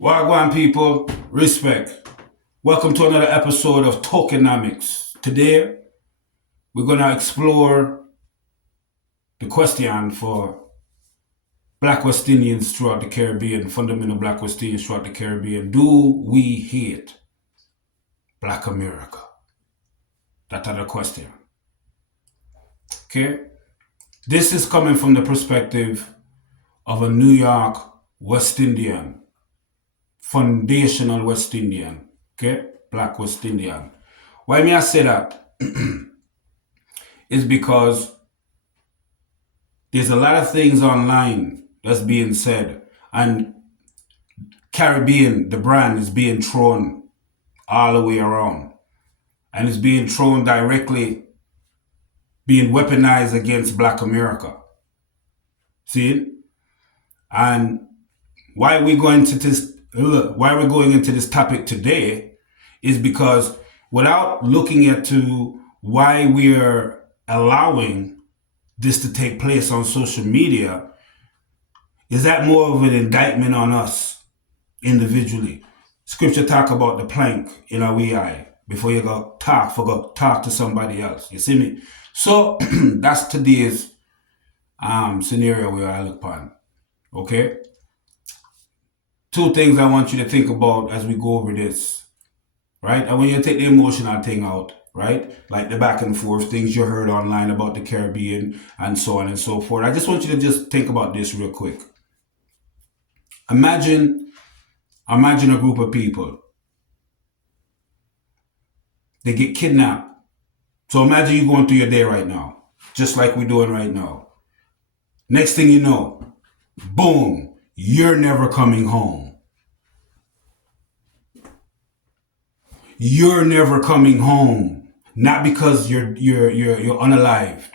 Wagwan people, respect. Welcome to another episode of TOKENNOMIKS. Today, we're going to explore the question for Black West Indians throughout the Caribbean, fundamental Black West Indians throughout the Caribbean. Do we hate Black America? That's the question. Okay? This is coming from the perspective of a New York West Indian, foundational West Indian, okay? Black West Indian. Why may I say that? Is because there's a lot of things online that's being said, and Caribbean, the brand, is being thrown all the way around, and it's being thrown directly, being weaponized against Black America. See? And why we're going into this topic today is because without looking into why we're allowing this to take place on social media, is that more of an indictment on us individually? Scripture talk about the plank in our eye before you go talk to somebody else. You see me? So that's today's scenario where I look upon. Okay? Two things I want you to think about as we go over this, right? I want you to take the emotional thing out, right? Like the back and forth, things you heard online about the Caribbean and so on and so forth. I just want you to just think about this real quick. Imagine a group of people. They get kidnapped. So imagine you going through your day right now, just like we're doing right now. Next thing you know, boom, you're never coming home. You're never coming home. Not because you're unalived,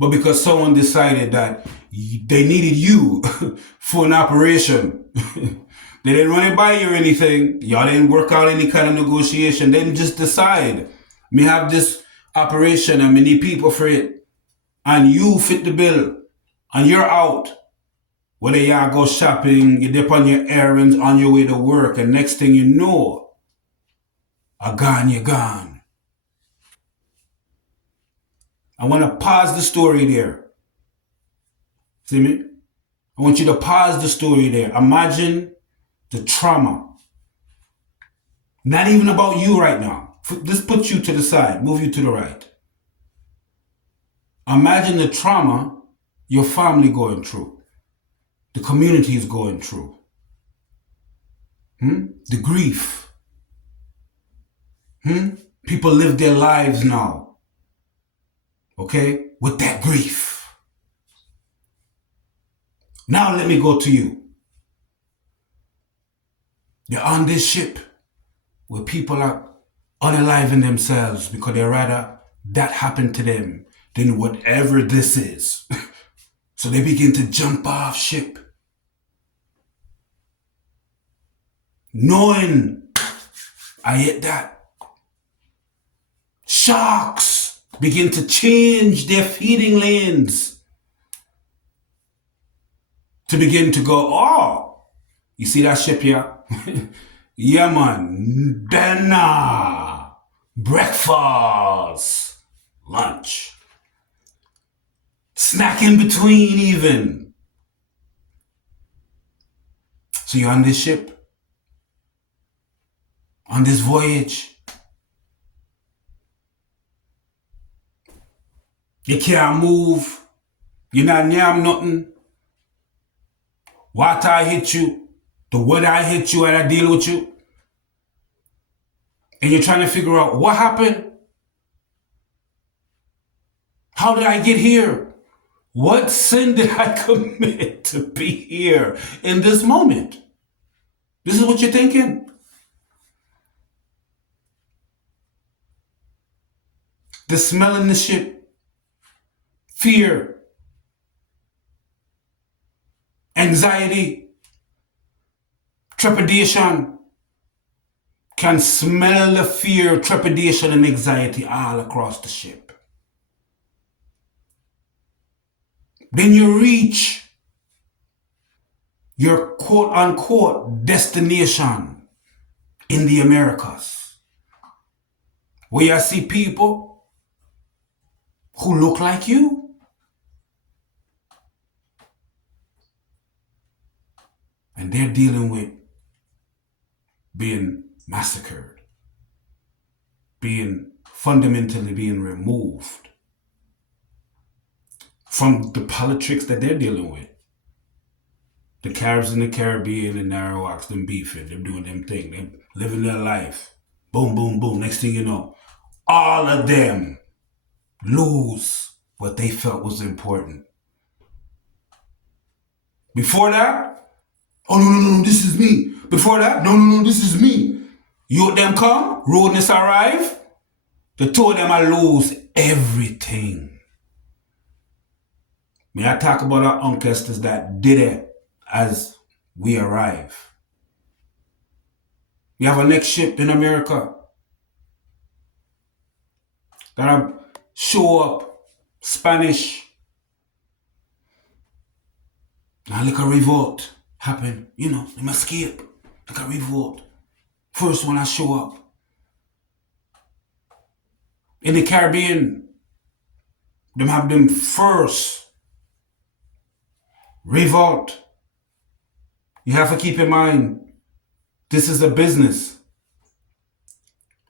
but because someone decided that they needed you for an operation. They didn't run it by you or anything. Y'all didn't work out any kind of negotiation. They didn't just decide, me have this operation and we need people for it. And you fit the bill. And you're out. Whether y'all go shopping, you dip on your errands, on your way to work, and next thing you know, you're gone. I want to pause the story there. See me? I want you to pause the story there. Imagine the trauma. Not even about you right now. Let's put you to the side, move you to the right. Imagine the trauma your family going through. The community is going through. The grief. People live their lives now. Okay? With that grief. Now let me go to you. You're on this ship where people are unaliving themselves because they'd rather that happen to them than whatever this is. So they begin to jump off ship. Knowing I hit that. Sharks begin to change their feeding lanes to begin to go, oh, you see that ship here? Yeah, man. Dinner, breakfast, lunch, snack in between even. So you're on this ship, on this voyage. You can't move. You're not near nothing. Water hit you. The weather hit you and I deal with you. And you're trying to figure out what happened. How did I get here? What sin did I commit to be here in this moment? This is what you're thinking. The smell in the ship. Fear, anxiety, trepidation. Can smell the fear, trepidation, and anxiety all across the ship. Then you reach your quote-unquote destination in the Americas, where you see people who look like you, and they're dealing with being massacred, fundamentally being removed from the politics that they're dealing with. The Caribs in the Caribbean and Arawaks, them beefing, them doing them thing, them living their life. Boom, boom, boom. Next thing you know, all of them lose what they felt was important. Before that, oh no, this is me. Before that, no, this is me. You them come, rudeness arrive, the two of them I lose everything. May I talk about our ancestors that did it as we arrive. We have a next ship in America that show up Spanish. Now like a revolt happen, them escape. Like a revolt. First one I show up. In the Caribbean, them have them first revolt. You have to keep in mind, this is a business.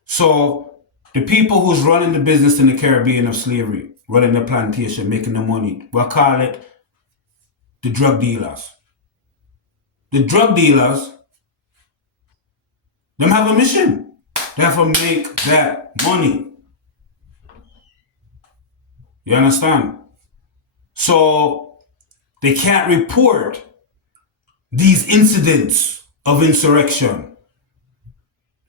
So the people who's running the business in the Caribbean of slavery, running the plantation, making the money, we'll call it the drug dealers. The drug dealers, them have a mission. They have to make that money. You understand? So they can't report these incidents of insurrection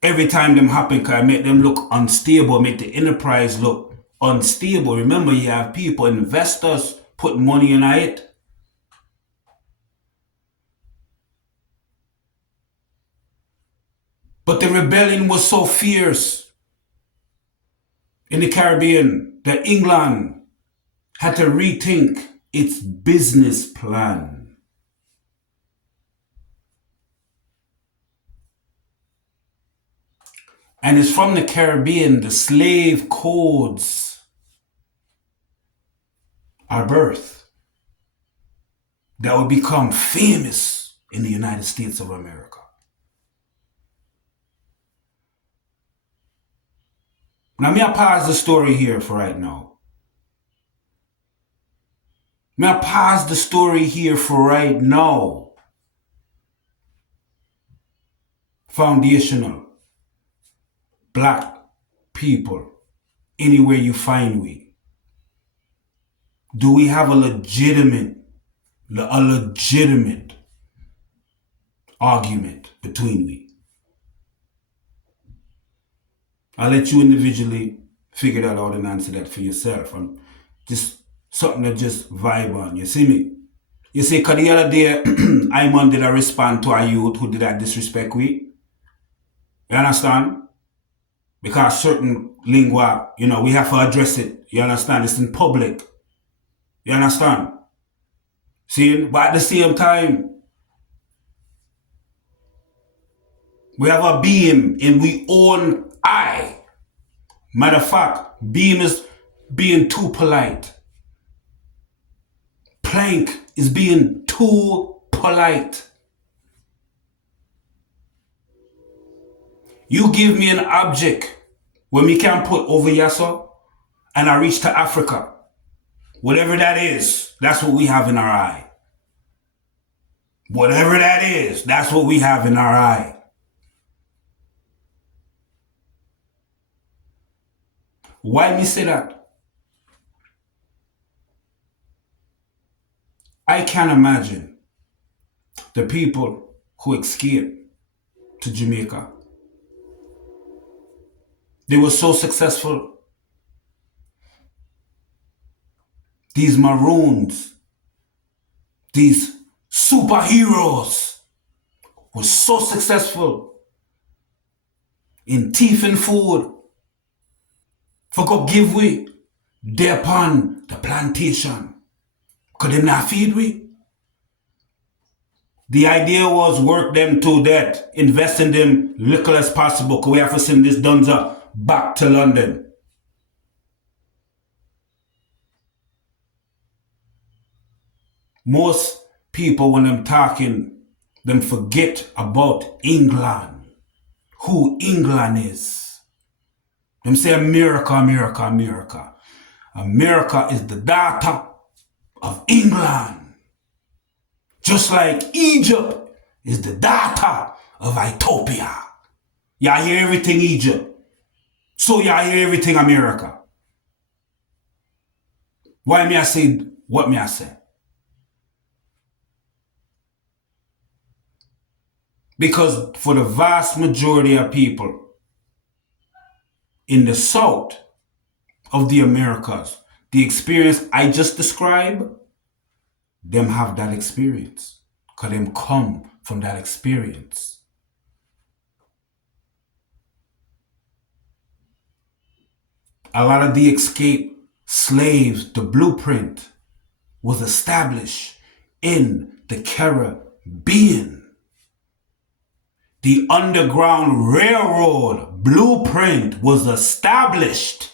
every time them happen, because it make them look unstable, make the enterprise look unstable. Remember, you have people, investors, put money in it. But the rebellion was so fierce in the Caribbean that England had to rethink its business plan. And it's from the Caribbean the slave codes are birthed that would become famous in the United States of America. Now, may I pause the story here for right now. May I pause the story here for right now. Foundational. Black people, anywhere you find we. Do we have a legitimate argument between we? I'll let you individually figure that out and answer that for yourself. I'm just something to just vibe on. You see me? You see, because the other day, Iman did a respond to a youth who did that disrespect we. You understand? Because certain lingua, we have to address it. You understand? It's in public. You understand? See? But at the same time, we have a beam in we own eye. Matter of fact, beam is being too polite. Plank is being too polite. You give me an object where me can put over Yasso and I reach to Africa. Whatever that is, that's what we have in our eye. Whatever that is, that's what we have in our eye. Why me say that? I can't imagine the people who escaped to Jamaica. They were so successful. These maroons, these superheroes were so successful in thieving food for go give we thereupon the plantation. Could them not feed we? The idea was work them to death, invest in them little as possible, because we have to send this Dunza back to London. Most people, when I'm talking, them forget about England, who England is. Them say America, America, America. America is the daughter of England. Just like Egypt is the daughter of Ethiopia. Y'all hear everything Egypt. So y'all hear everything America. Why me I say what me I say? Because for the vast majority of people in the south of the Americas, the experience I just described, them have that experience. Because them come from that experience. A lot of the escaped slaves, the blueprint was established in the Caribbean. The Underground Railroad blueprint was established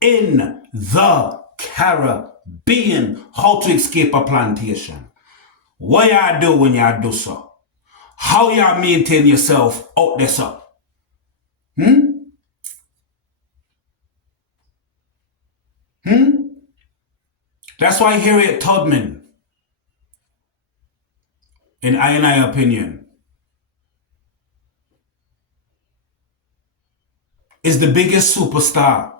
in the Caribbean. How to escape a plantation. What y'all do when y'all do so? How y'all maintain yourself out there, so? That's why Harriet Tubman, in I opinion, is the biggest superstar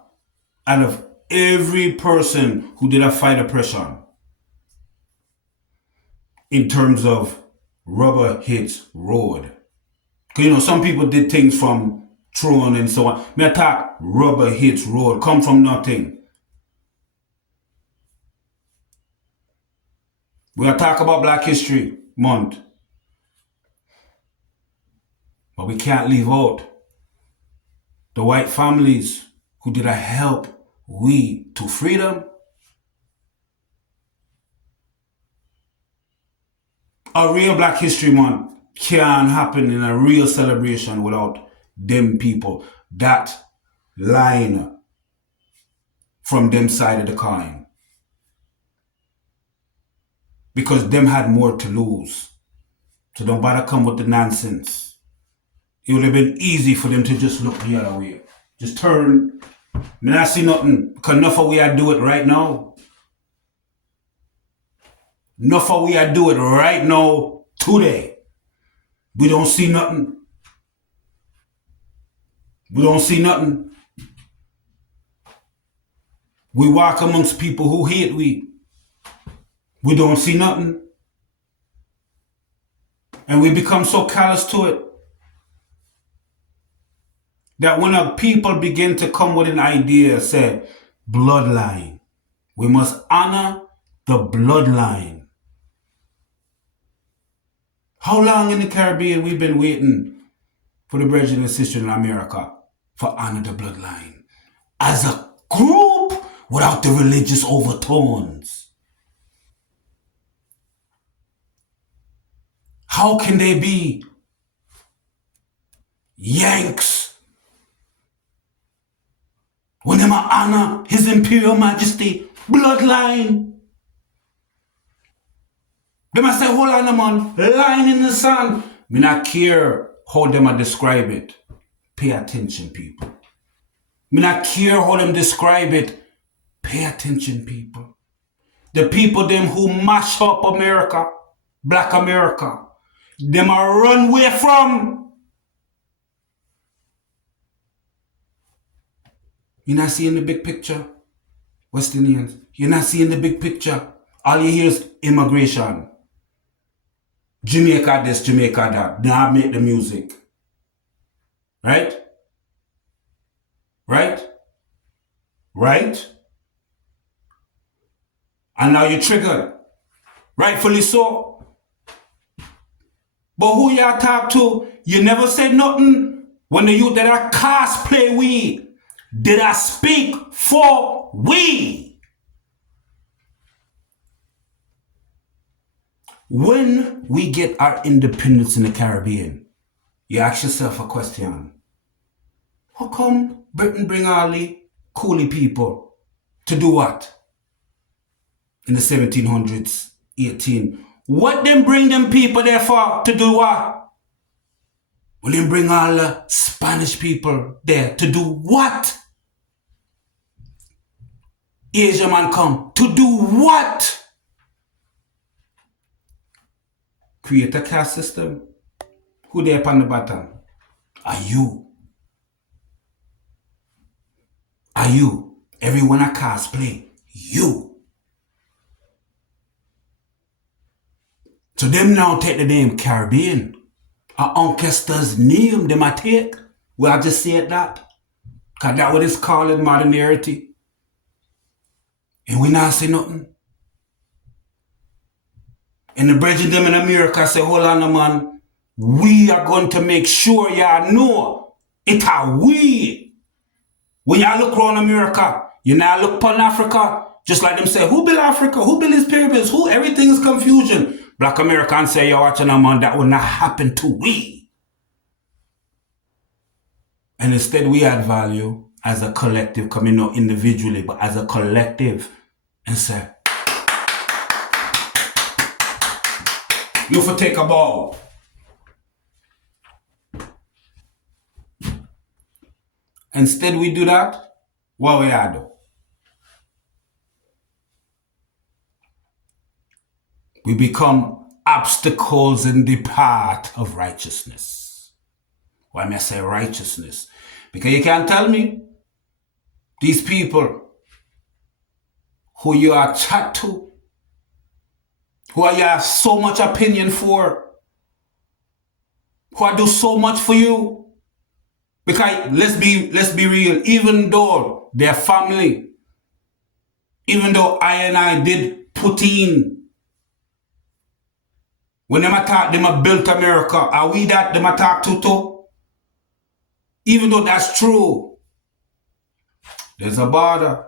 out of every person who did a fight oppression in terms of rubber hits road. Because, you know, some people did things from throne and so on. Me attack rubber hits road, come from nothing. We are talk about Black History Month. But we can't leave out the white families who did a help we to freedom. A real Black History Month can't happen in a real celebration without them people. That line from them side of the coin. Because them had more to lose. So don't bother come with the nonsense. It would have been easy for them to just look the other way. Just turn. Me not see nothing. Because enough of we are do it right now. Enough of we are do it right now, today. We don't see nothing. We don't see nothing. We walk amongst people who hate we. We don't see nothing. And we become so callous to it that when a people begin to come with an idea, say, bloodline, we must honor the bloodline. How long in the Caribbean we've been waiting for the brethren and sisters in America for honor the bloodline? As a group without the religious overtones. How can they be Yanks when they honor His Imperial Majesty bloodline? They must say, hold on, man, line in the sand. Me not care how them describe it. Pay attention, people. Me not care how them describe it. Pay attention, people. The people them who mash up America, Black America, them are run away from. You're not seeing the big picture, West Indians. You're not seeing the big picture. All you hear is immigration. Jamaica this, Jamaica that. Now make the music. Right? Right? Right? And now you're triggered. Rightfully so. But who y'all talk to, you never said nothing when the youth that are cosplay we. Did I speak for we? When we get our independence in the Caribbean, you ask yourself a question. How come Britain bring all the coolie people to do what? In the 1700s, 18. What them bring them people there for? To do what? Well, them bring all the Spanish people there to do what? Asian man come to do what? Create a caste system. Who there upon the bottom? Are you? Are you? Everyone a caste play. You. So them now take the name Caribbean. Our ancestors' name them I take. Well, I just said that. Cause that what it's called modernity. And we not say nothing. And the brethren them in America say, hold on, man. We are going to make sure y'all know it are we. When y'all look around America, you now look upon Africa, just like them say, who built Africa? Who built these pyramids? Who? Everything is confusion. Black Americans say, you're watching a man, that will not happen to we. And instead we add value as a collective, coming not individually, but as a collective, and say, you for take a ball. Instead we do that, what we are do? We become obstacles in the path of righteousness. Why may I say righteousness? Because you can't tell me these people who you are chat to, who you have so much opinion for, who I do so much for you. Because let's be real, even though their family, even though I did put in, when them attack, them built America, are we that them attack too? Even though that's true, there's a border,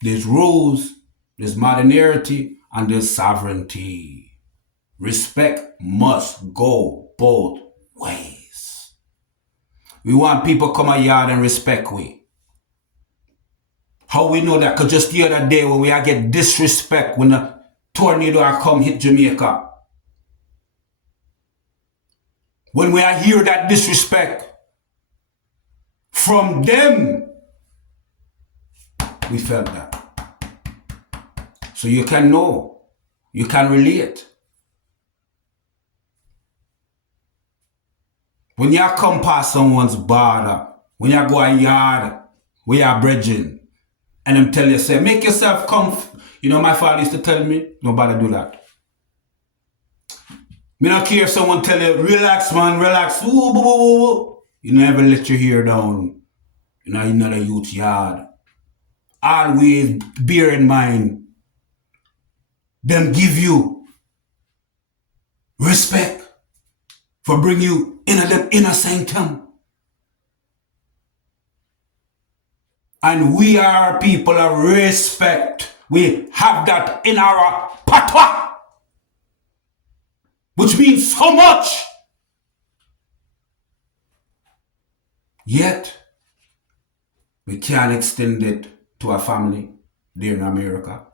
there's rules, there's modernity, and there's sovereignty. Respect must go both ways. We want people come a yard and respect we. How we know that? Because just the other day when we are get disrespect when the tornado are come hit Jamaica. When we are hear that disrespect from them, we felt that. So you can know, you can relate. When you come past someone's border, when you go a yard, where you are bridging, and them tell you, say, make yourself comfortable. You know, my father used to tell me, nobody do that. Me not care if someone tell you, relax, man, relax. Ooh, boo, boo, boo, boo. You never let your hair down. You know, another youth yard. Always bear in mind, them give you respect for bring you into them inner sanctum. And we are people of respect. We have that in our patois, which means so much. Yet, we can't extend it to our family there in America.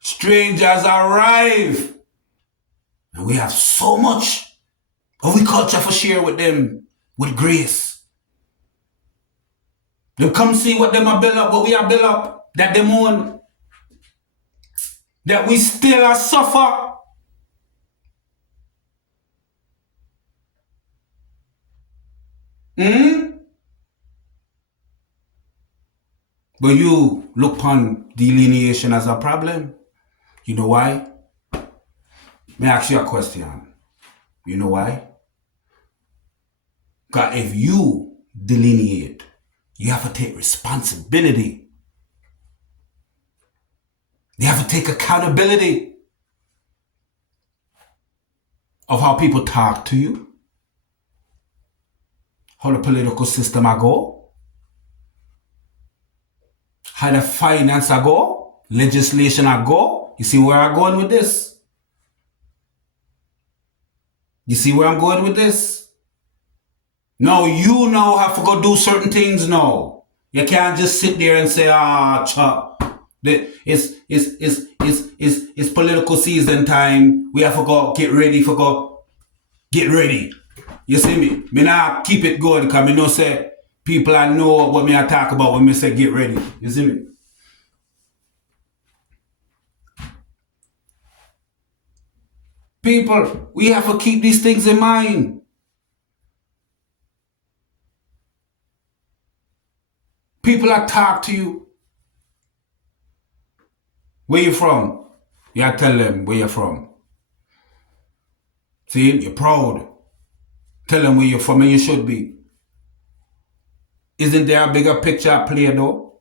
Strangers arrive, and we have so much of we culture for share with them with grace. They come see what them are built up, what we are built up, that them own, that we still are suffer. But you look upon delineation as a problem. You know why? May I ask you a question? You know why? Because if you delineate, you have to take responsibility. You have to take accountability of how people talk to you, how the political system I go, how the finance I go, legislation I go. You see where I'm going with this? You see where I'm going with this? No, you now have to go do certain things now. You can't just sit there and say, chop. It's political season time. We have to go get ready for go. Get ready. You see me? Me now keep it going because me know say people I know what me I talk about when me say get ready. You see me? People, we have to keep these things in mind. People that talk to you. Where you from? You tell them where you're from. See, you're proud. Tell them where you're from and you should be. Isn't there a bigger picture at play though?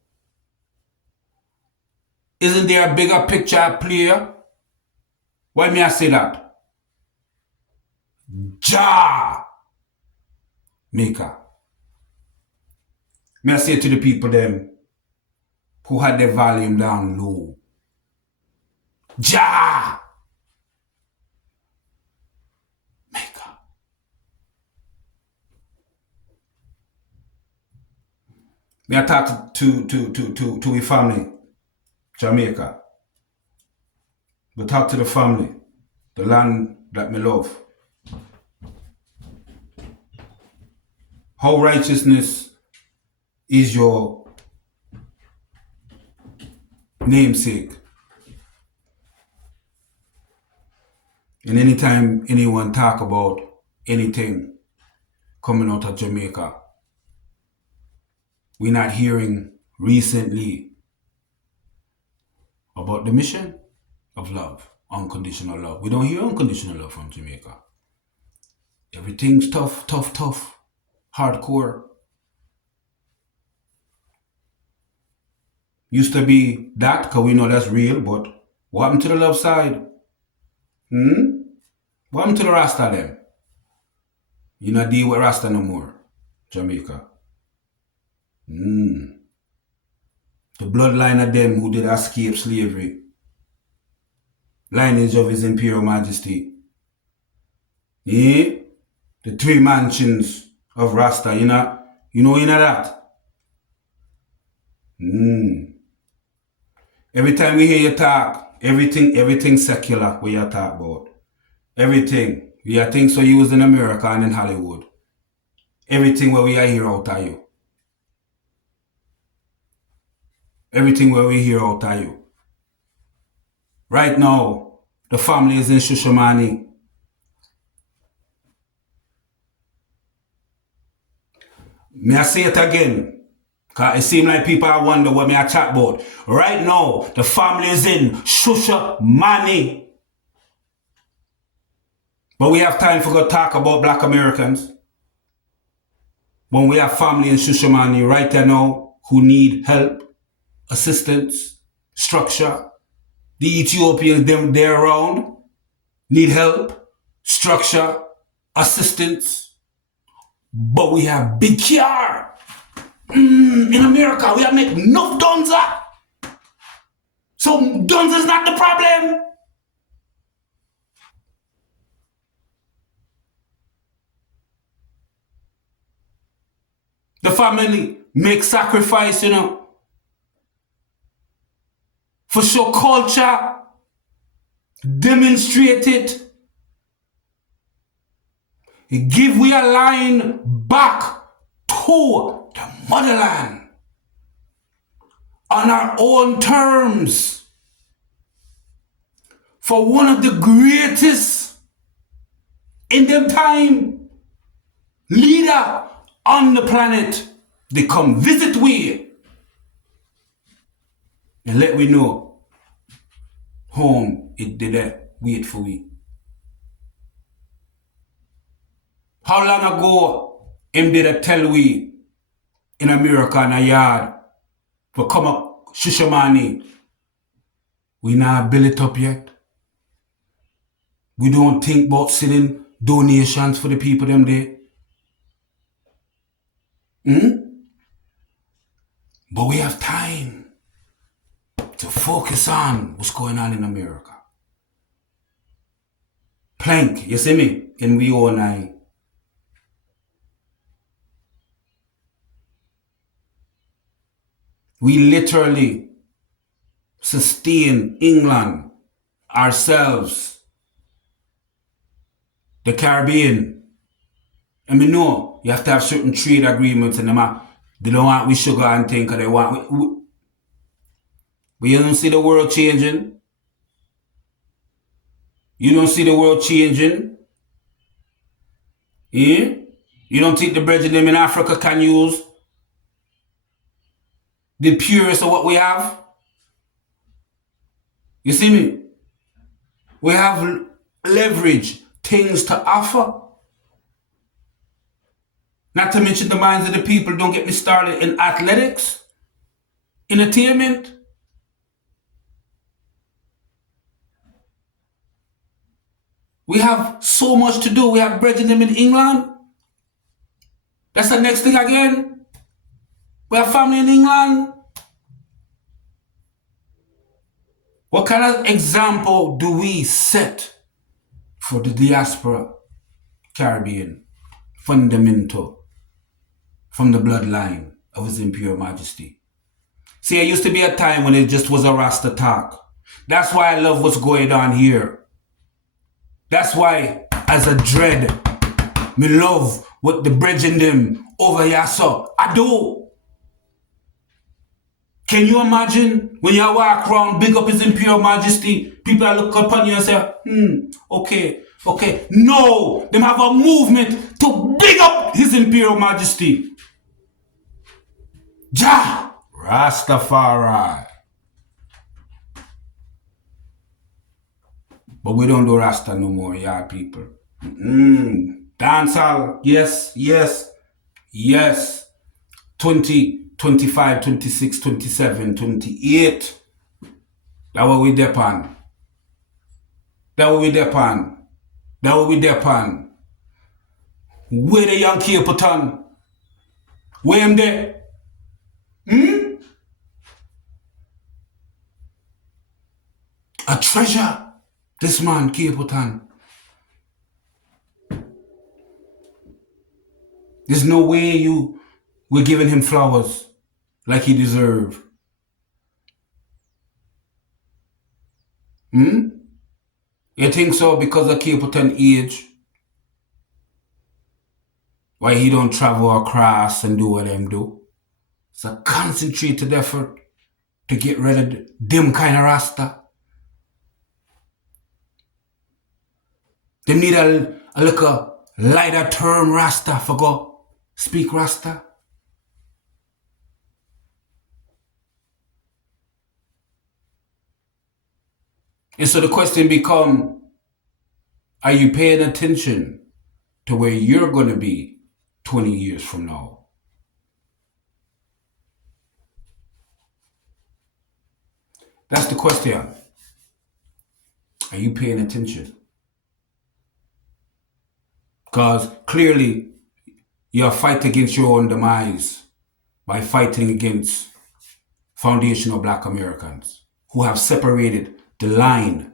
Isn't there a bigger picture at play? Why may I say that? Jah Maker. May I say to the people them who had their volume down low. Jah Maker. May I talk to a family, Jamaica. We talk to the family, the land that me love. How righteousness is your namesake. And anytime anyone talk about anything coming out of Jamaica, we're not hearing recently about the mission of love, unconditional love. We don't hear unconditional love from Jamaica. Everything's tough, hardcore. Used to be that, because we know that's real, but what happened to the love side? What happened to the Rasta them? You not deal with Rasta no more, Jamaica. The bloodline of them who did escape slavery. Lineage of His Imperial Majesty. The 3 mansions of Rasta, you know that? Every time we hear you talk, everything secular what you talk about. Everything. We are things so used in America and in Hollywood. Everything where we are hear out of you. Everything where we hear out of you. Right now, the family is in Shoshomani. May I say it again? Because it seems like people are wonder what me I chat about. Right now, the family is in Shoshomani. But we have time for go talk about Black Americans. When we have family in Shoshomani right there now who need help, assistance, structure. The Ethiopians, them there around, need help, structure, assistance. But we have big car. In America, we have make enough donza. So donza is not the problem. The family make sacrifice, for show culture, demonstrate it. Give we a line back to the motherland on our own terms. For one of the greatest in them time leader on the planet, they come visit we and let we know home it did wait for we. How long ago him did tell we in America in a yard for come up Shoshomani? We not build it up yet. We don't think about sending donations for the people them there. But we have time to focus on what's going on in America. plank, you see me, in we own eye. We literally sustain England, ourselves, the Caribbean. And we know you have to have certain trade agreements and they don't want we sugar and things, they want but you don't see the world changing. You don't see the world changing. Eh? You don't think the brethren them in Africa can use the purest of what we have? You see me? We have leverage, things to offer. Not to mention the minds of the people. Don't get me started in athletics, entertainment. We have so much to do. We have brethren them in England. That's the next thing again. We have family in England. What kind of example do we set for the diaspora Caribbean, fundamental from the bloodline of His Imperial Majesty? See, it used to be a time when it just was a Rasta talk. That's why I love what's going on here. That's why, as a dread, me love what the brethren them over here so I do. Can you imagine when you walk around, big up His Imperial Majesty, people look upon you and say, okay. No, them have a movement to big up His Imperial Majesty. Jah Rastafari. But we don't do Rasta no more, y'all people. Dancehall, yes. 20, 25, 26, 27, 28. That what we depend. Where the young Capleton? Where am there? A treasure. This man, Capleton. There's no way we're giving him flowers like he deserves. You think so because of Capleton age? Why he don't travel across and do what them do? It's a concentrated effort to get rid of them kind of Rasta. They need a lighter term Rasta for go speak Rasta. And so the question become, are you paying attention to where you're going to be 20 years from now? That's the question. Are you paying attention? Because clearly you're fighting against your own demise by fighting against foundational Black Americans who have separated the line.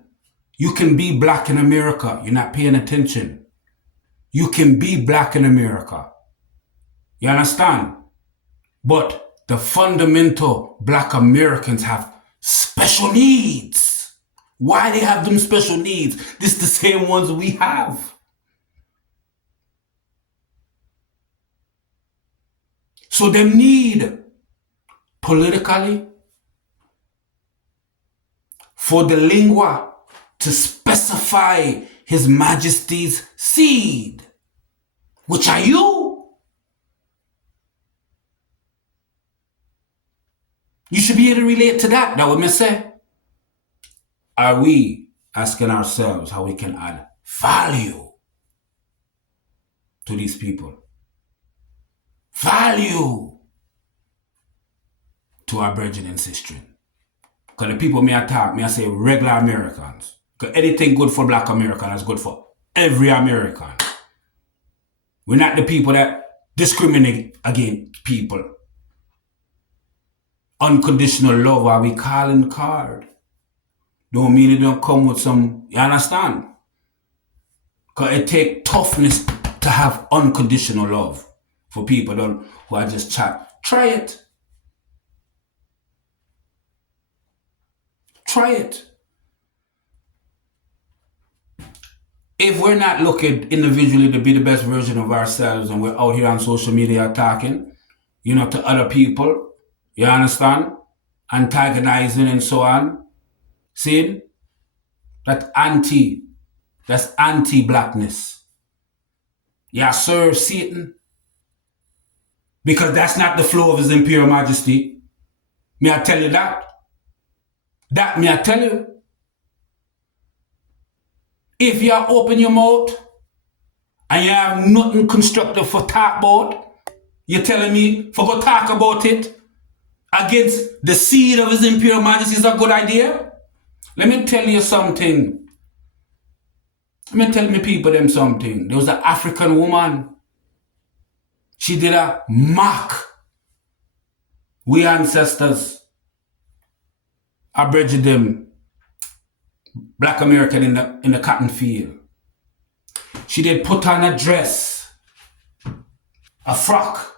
You can be Black in America. You're not paying attention. You can be Black in America. You understand? But the fundamental Black Americans have special needs. Why they have them special needs? This is the same ones we have. So they need politically for the lingua to specify His Majesty's seed, which are you. You should be able to relate to that. That what me say. Are we asking ourselves how we can add value to these people? Value to our brethren and sisters. Because the people may attack, may I say regular Americans. Because anything good for Black American is good for every American. We're not the people that discriminate against people. Unconditional love, are we calling card? Don't mean it don't come with some, you understand? Because it takes toughness to have unconditional love for people who are just chat. Try it. Try it. If we're not looking individually to be the best version of ourselves and we're out here on social media talking, to other people, you understand? Antagonizing and so on. See? That's anti-blackness. Yeah, serve Satan. Because that's not the flow of His Imperial Majesty. May I tell you that? That may I tell you. If you open your mouth and you have nothing constructive for talk about, you're telling me for go talk about it against the seed of His Imperial Majesty is a good idea? Let me tell you something. Let me tell me people them something. There was an African woman. She did a mock. We ancestors. I bridged them. Black American in the cotton field. She did put on a dress, a frock,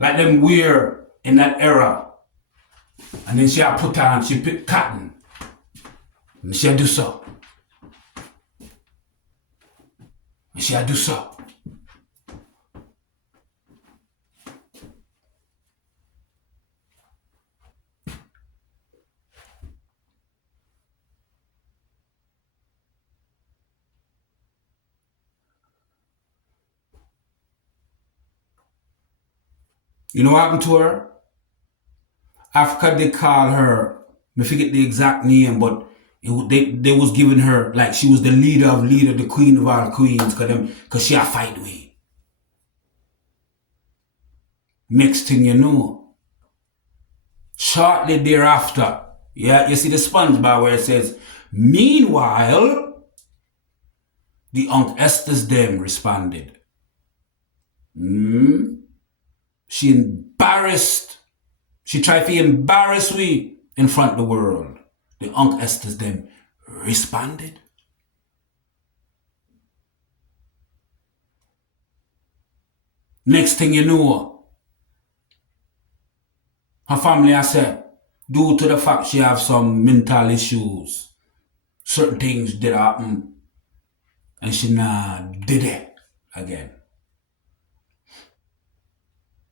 like them wear in that era. And then she picked cotton. And she do so. And she do so. You know what happened to her? Africa, they call her, I forget the exact name, but they was giving her, like she was the leader, the queen of all queens, because she a fight way. Next thing you know, shortly thereafter, you see the SpongeBob where it says, meanwhile, the Uncle Esther's them responded. She embarrassed. She tried to embarrass we in front of the world. The Uncle Esther's them responded. Next thing you know, her family has said, due to the fact she have some mental issues, certain things did happen, and she now did it again.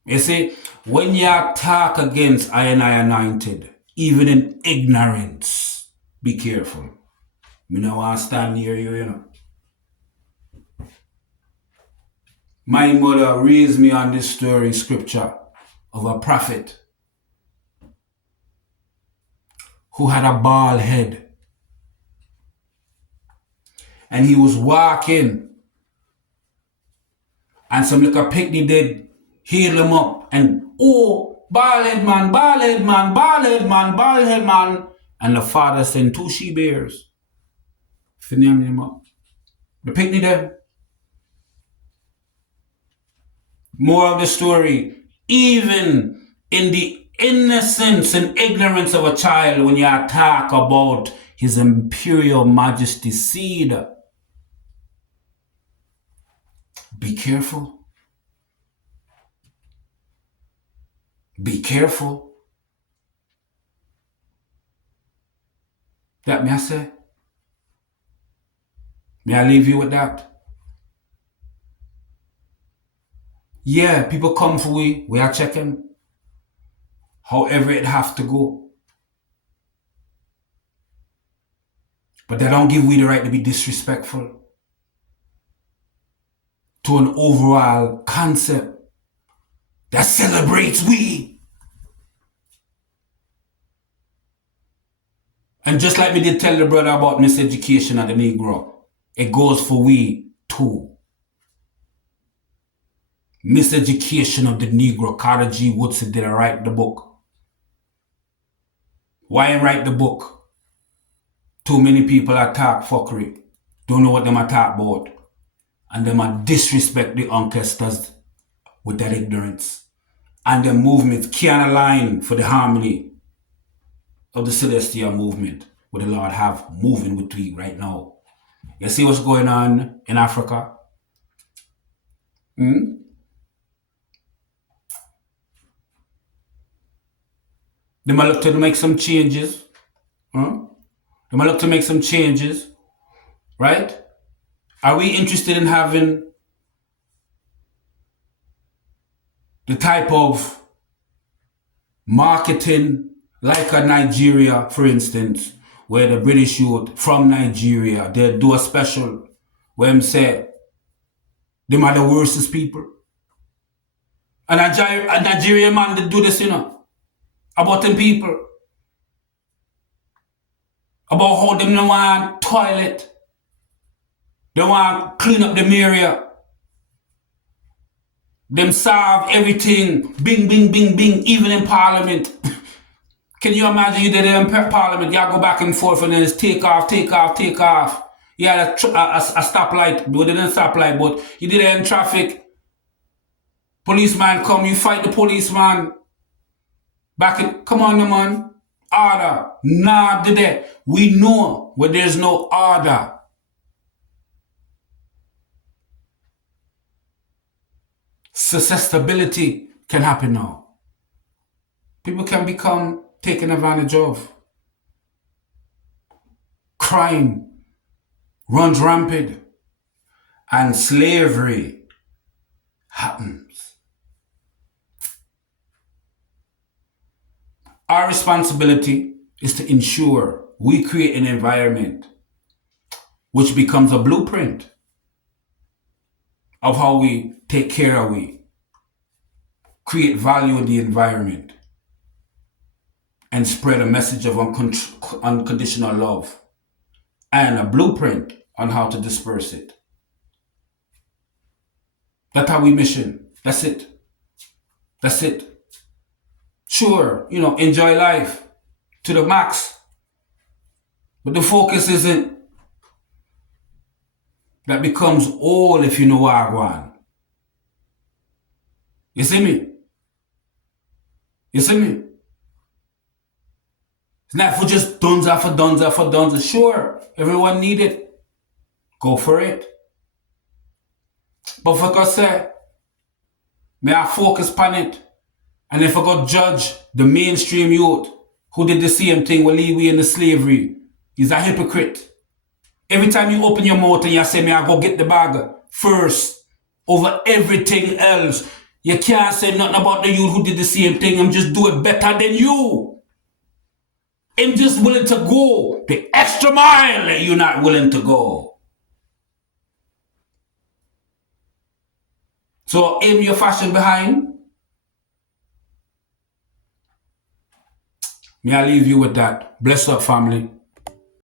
You see, when you talk against I anointed, even in ignorance, be careful. Me no want to stand near you, My mother raised me on this story scripture of a prophet who had a bald head. And he was walking, and some little picnic did heal him up, and bald head man, bald head man, bald head man, bald head man. And the father sent 2 she bears to name him up. The picnic them. More of the story. Even in the innocence and ignorance of a child, when you talk about His Imperial Majesty seed, be careful. Be careful. That may I say? May I leave you with that? Yeah, people come for we are checking. However it have to go. But they don't give we the right to be disrespectful to an overall concept that celebrates we. And just like me did tell the brother about miseducation of the Negro, it goes for we too. Miseducation of the Negro. Carter G. Woodson did I write the book. Why I write the book? Too many people attack fuckery. Don't know what them attack about. And them a disrespect the ancestors with that ignorance. And the movement can't align for the harmony of the celestial movement what the Lord have moving with we right now. You see what's going on in Africa? Hmm? They might look to make some changes. Huh? They might look to make some changes, right? Are we interested in having the type of marketing like a Nigeria, for instance, where the British youth from Nigeria, they do a special where them say them are the worstest people. A Nigerian man they do this, about them people. About how them don't want toilet. They want clean up them area. Them solve everything. Bing, bing, bing, bing, even in parliament. Can you imagine you did it in parliament? Y'all go back and forth and then it's take off, take off, take off. You had a stoplight. We didn't stoplight, but you did it in traffic. Policeman come, you fight the policeman. Back in, come on, man. Order. Nah, did it. We know where there's no order. Susceptibility can happen now. People can become taken advantage of. Crime runs rampant. And slavery happens. Our responsibility is to ensure we create an environment which becomes a blueprint of how we take care of we, create value in the environment, and spread a message of unconditional love and a blueprint on how to disperse it. That's how we mission. That's it. That's it. Sure, enjoy life to the max. But the focus isn't that becomes all if you know what I want. You see me? You see me? It's not for just dunza for dunza for dunza. Sure, everyone need it. Go for it. But for God say, may I focus on it. And if I go judge the mainstream youth who did the same thing will leave we in the slavery, he's a hypocrite. Every time you open your mouth and you say, may I go get the bag first over everything else, you can't say nothing about the youth who did the same thing and just do it better than you. I'm just willing to go the extra mile that you're not willing to go. So aim your fashion behind. May I leave you with that. Bless up, family.